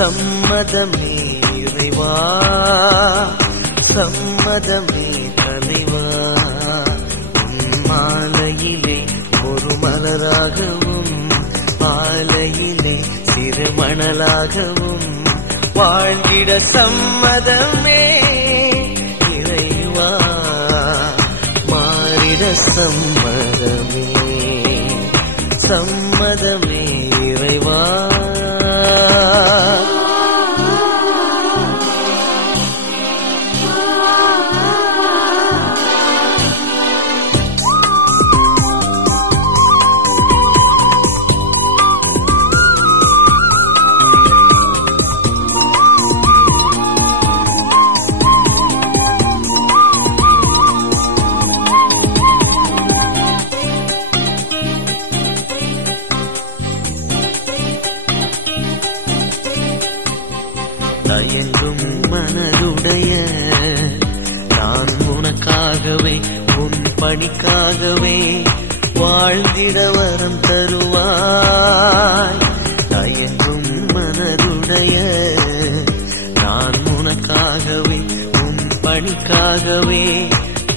சம்மதமே இறைவா, சம்மதமே தலைவா. மாலையிலே ஒரு மலராகவும் மாலையிலே சிறு மணலாகவும் வாழ்ந்திட சம்மதமே இறைவா, மாறிட சம்மதமே, சம்மதமே இறைவா. தயங்கும் மனதுடைய நான் உனக்காகவே உன் பணிக்காகவே வாழ்ந்திட வரம் தருவாய். தயங்கும் மனதுடைய நான் உனக்காகவே உன் பணிக்காகவே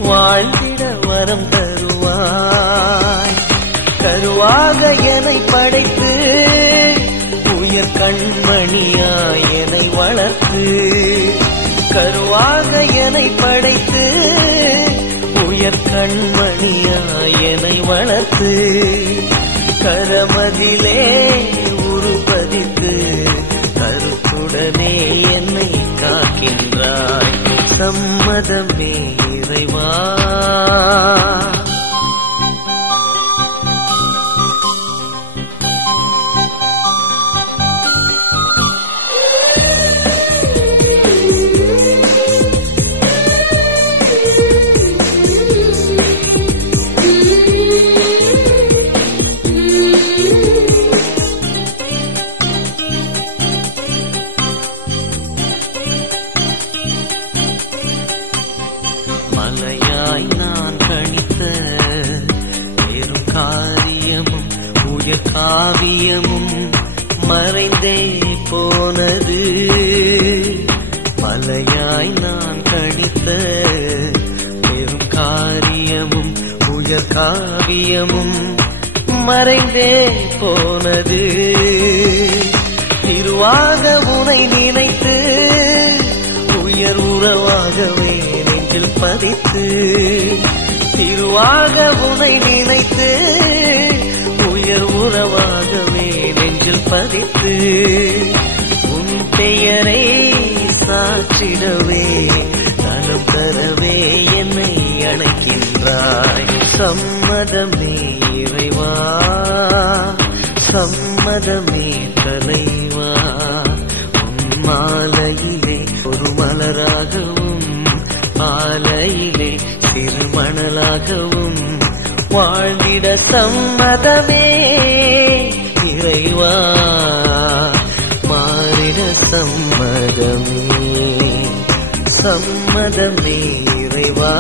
வாழ்ந்திட வரம் தருவாய். கருவாக என்னை படைத்து உயர் கண்மணியாய் என்னை வளர்த்து, கருவாக என்னை படைத்து உயர் கண்மணியாய் என்னை வளர்த்து, கரமதிலே உருப்பதித்து கருத்துடனே என்னை காக்கின்றாய். சம்மதமே இறைவா, மலையாய் நான் கணித்த பெரும் காரியமும் உயர் காவியமும் மறைந்தே போனது. மலையாய் நான் கணித்த பெரும் காரியமும் உயர் காவியமும் மறைந்தே போனது. திருவாக உனை நினைத்து உயர் உறவாகவே நெஞ்சில் பதித்து, திருவாக உனை நினைத்து உயர் உறவாகவே நெஞ்சில் பதித்து, உன் பெயரை சாற்றிடவே நலம் தரவே என்னை அழைக்கின்றாய். சம்மதமே இறைவா, சம்மதமே தலைவா. உன் மாலையிலே ஒரு மலராகவும் மாலையிலே சிறு மணலாகவும் வாழ்ந்திட சம்மதமே இறைவா, மாறிட சம்மதமே, சம்மதமே இறைவா.